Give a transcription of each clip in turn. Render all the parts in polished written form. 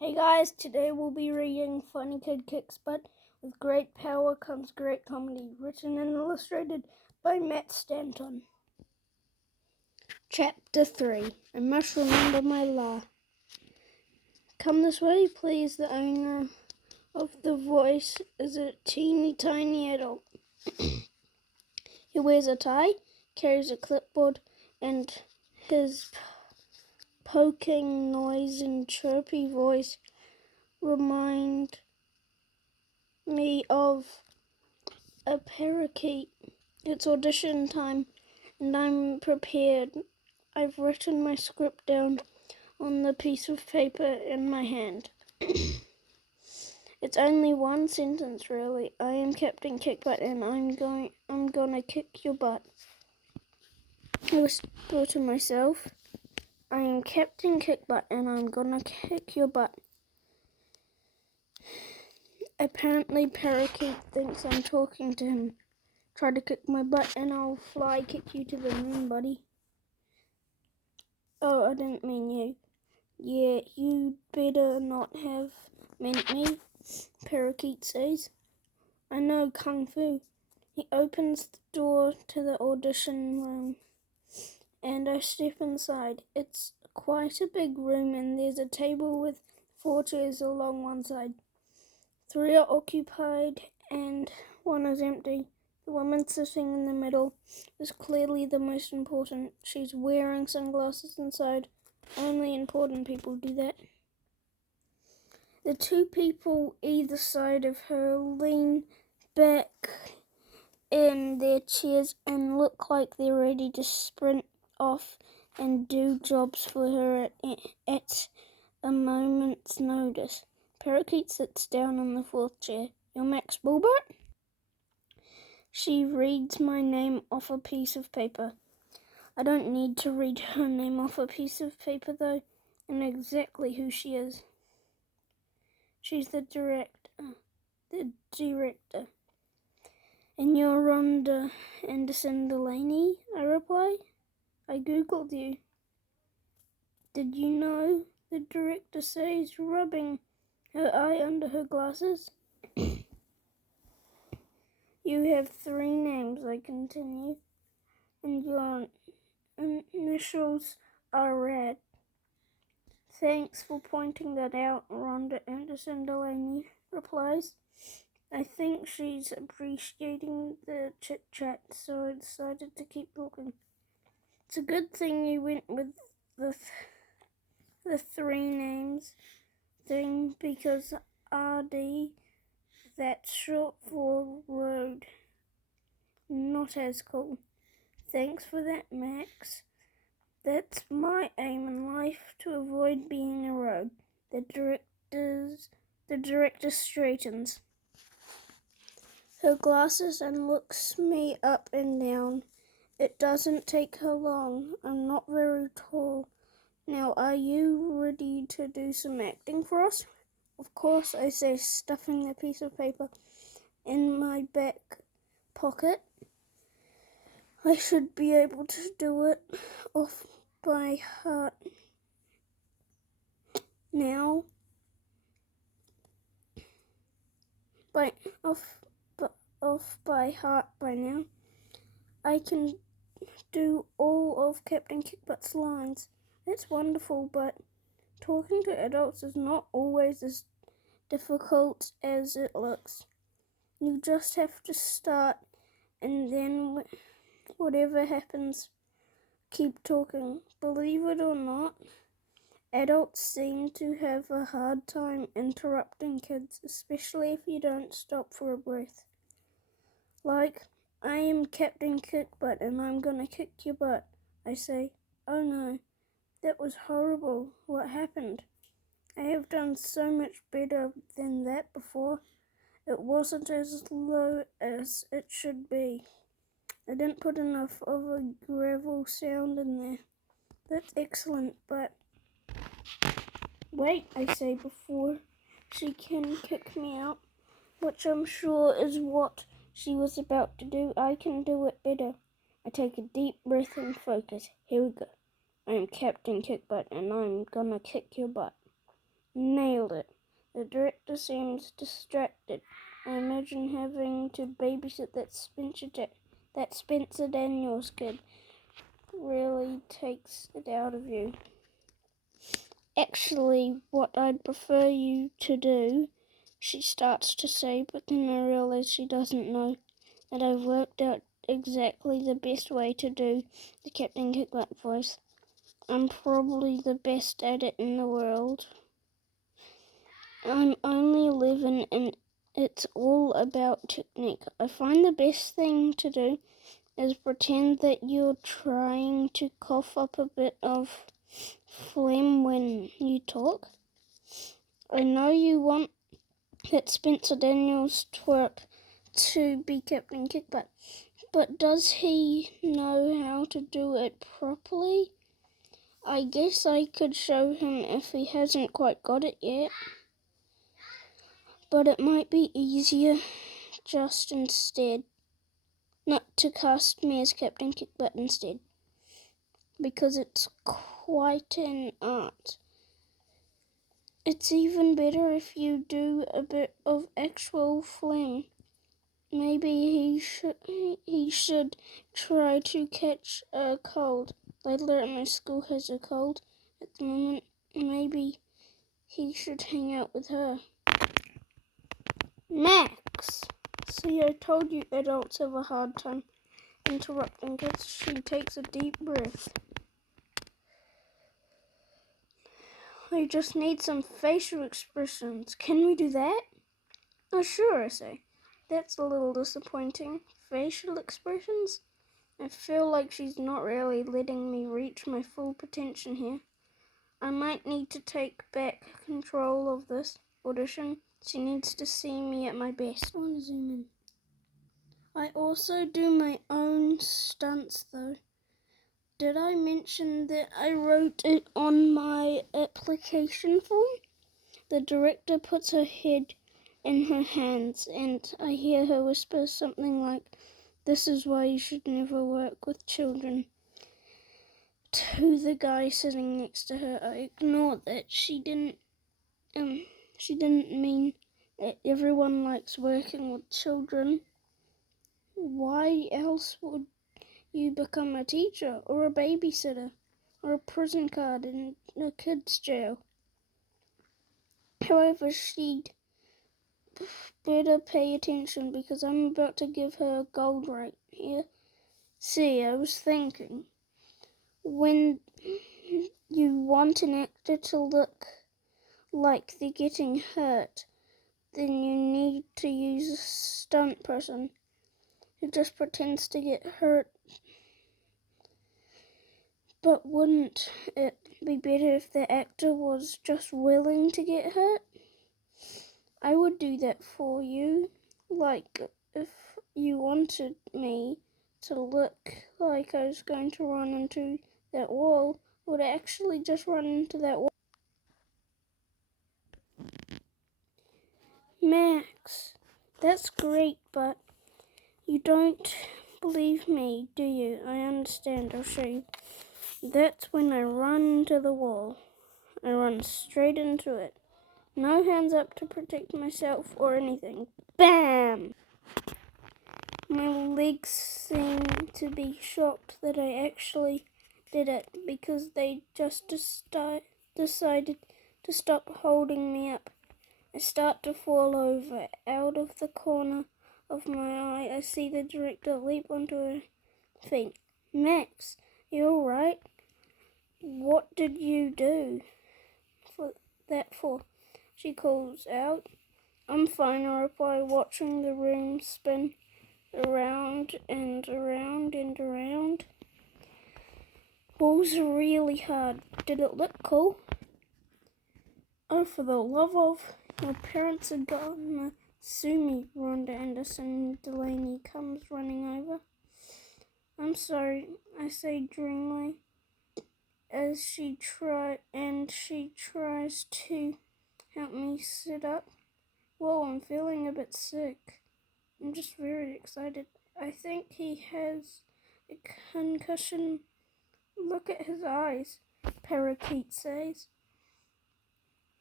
Hey guys, today we'll be reading Funny Kid Kicks Butt. With great power comes great comedy, written and illustrated by Matt Stanton. Chapter 3. I must remember my law. Come this way, please. The owner of the voice is a teeny tiny adult. He wears a tie, carries a clipboard, and his poking noise and chirpy voice remind me of a parakeet. It's audition time, and I'm prepared. I've written my script down on the piece of paper in my hand. It's only one sentence, really. I am Captain Kickbutt, and I'm gonna kick your butt. I whisper to myself. I am Captain Kickbutt, and I'm gonna kick your butt. Apparently, Parakeet thinks I'm talking to him. Try to kick my butt, and I'll fly kick you to the moon, buddy. Oh, I didn't mean you. Yeah, you better not have meant me, Parakeet says. I know Kung Fu. He opens the door to the audition room, and I step inside. It's quite a big room, and there's a table with 4 chairs along one side. 3 are occupied, and 1 is empty. The woman sitting in the middle is clearly the most important. She's wearing sunglasses inside. Only important people do that. The 2 people either side of her lean back in their chairs and look like they're ready to sprint off and do jobs for her at a moment's notice. Parakeet sits down in the 4th chair. You're Max Bulbert? She reads my name off a piece of paper. I don't need to read her name off a piece of paper, though. I know exactly who she is. She's the director. And you're Rhonda Anderson Delaney, I reply. I googled you. Did you know? The director says, rubbing her eye under her glasses. You have 3 names, I continue, and your initials are red. Thanks for pointing that out, Rhonda Anderson Delaney replies. I think she's appreciating the chit-chat, so I decided to keep talking. It's a good thing you went with the 3 names thing, because RD, that's short for road. Not as cool. Thanks for that, Max. That's my aim in life, to avoid being a rogue. The director straightens her glasses and looks me up and down. It doesn't take her long. I'm not very tall. Now, are you ready to do some acting for us? Of course, I say, stuffing the piece of paper in my back pocket. I should be able to do it off by heart now. Off by heart by now. I can do all of Captain Kickbutt's lines. It's wonderful, but talking to adults is not always as difficult as it looks. You just have to start, and then whatever happens, keep talking. Believe it or not, adults seem to have a hard time interrupting kids, especially if you don't stop for a breath. Like, I am Captain Kickbutt, and I'm gonna kick your butt, I say. Oh no, that was horrible. What happened? I have done so much better than that before. It wasn't as low as it should be. I didn't put enough of a gravel sound in there. That's excellent, but wait, I say before she can kick me out, which I'm sure is what she was about to do. I can do it better. I take a deep breath and focus. Here we go. I am Captain Kickbutt, and I'm gonna kick your butt. Nailed it. The director seems distracted. I imagine having to babysit that Spencer Daniels kid really takes it out of you. Actually, what I'd prefer you to do, she starts to say, but then I realize she doesn't know that I've worked out exactly the best way to do the Captain Kickbutt voice. I'm probably the best at it in the world. I'm only 11 and it's all about technique. I find the best thing to do is pretend that you're trying to cough up a bit of phlegm when you talk. I know you want that Spencer Daniels twerp to be Captain Kickbutt, but does he know how to do it properly? I guess I could show him if he hasn't quite got it yet. But it might be easier just instead not to cast me as Captain Kickbutt instead, because it's quite an art. It's even better if you do a bit of actual phlegm. Maybe he should try to catch a cold. Layla at my school has a cold at the moment. Maybe he should hang out with her. Max! See, I told you adults have a hard time interrupting because she takes a deep breath. I just need some facial expressions. Can we do that? Oh, sure, I say. That's a little disappointing. Facial expressions? I feel like she's not really letting me reach my full potential here. I might need to take back control of this audition. She needs to see me at my best. I want to zoom in. I also do my own stunts though. Did I mention that I wrote it on my application form? The director puts her head in her hands and I hear her whisper something like, "This is why you should never work with children." To the guy sitting next to her, I ignore that she didn't mean that everyone likes working with children. Why else would you become a teacher or a babysitter or a prison guard in a kid's jail? However, she'd better pay attention because I'm about to give her a gold right here. See, I was thinking, when you want an actor to look like they're getting hurt, then you need to use a stunt person who just pretends to get hurt. But wouldn't it be better if the actor was just willing to get hurt? I would do that for you. Like, if you wanted me to look like I was going to run into that wall, I would actually just run into that wall. Max, that's great, but you don't believe me, do you? I understand, I'll show you. That's when I run into the wall. I run straight into it. No hands up to protect myself or anything. Bam! My legs seem to be shocked that I actually did it because they just decided to stop holding me up. I start to fall over. Out of the corner of my eye, I see the director leap onto her feet. Max, you alright? What did you do that for? She calls out. I'm fine, I reply, watching the room spin around and around and around. Walls are really hard. Did it look cool? Oh, for the love of... Your parents are gonna sue me, Rhonda Anderson Delaney comes running over. I'm sorry, I say dreamily, as she tries to help me sit up. Whoa, I'm feeling a bit sick. I'm just very excited. I think he has a concussion. Look at his eyes, Parakeet says.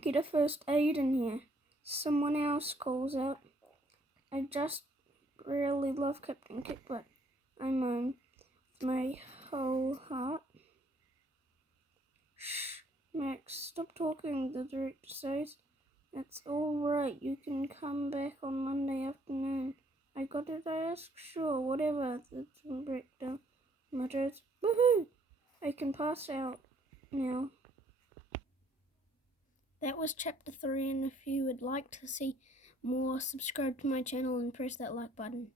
Get a first aid in here. Someone else calls out. I just really love Captain Kick, but I moan with my whole heart. Shh, Max, stop talking, the director says. It's all right, you can come back on Monday afternoon. I got it, I ask? Sure, whatever, the director mutters. Woohoo! I can pass out now. That was chapter 3, and if you would like to see more, subscribe to my channel and press that like button.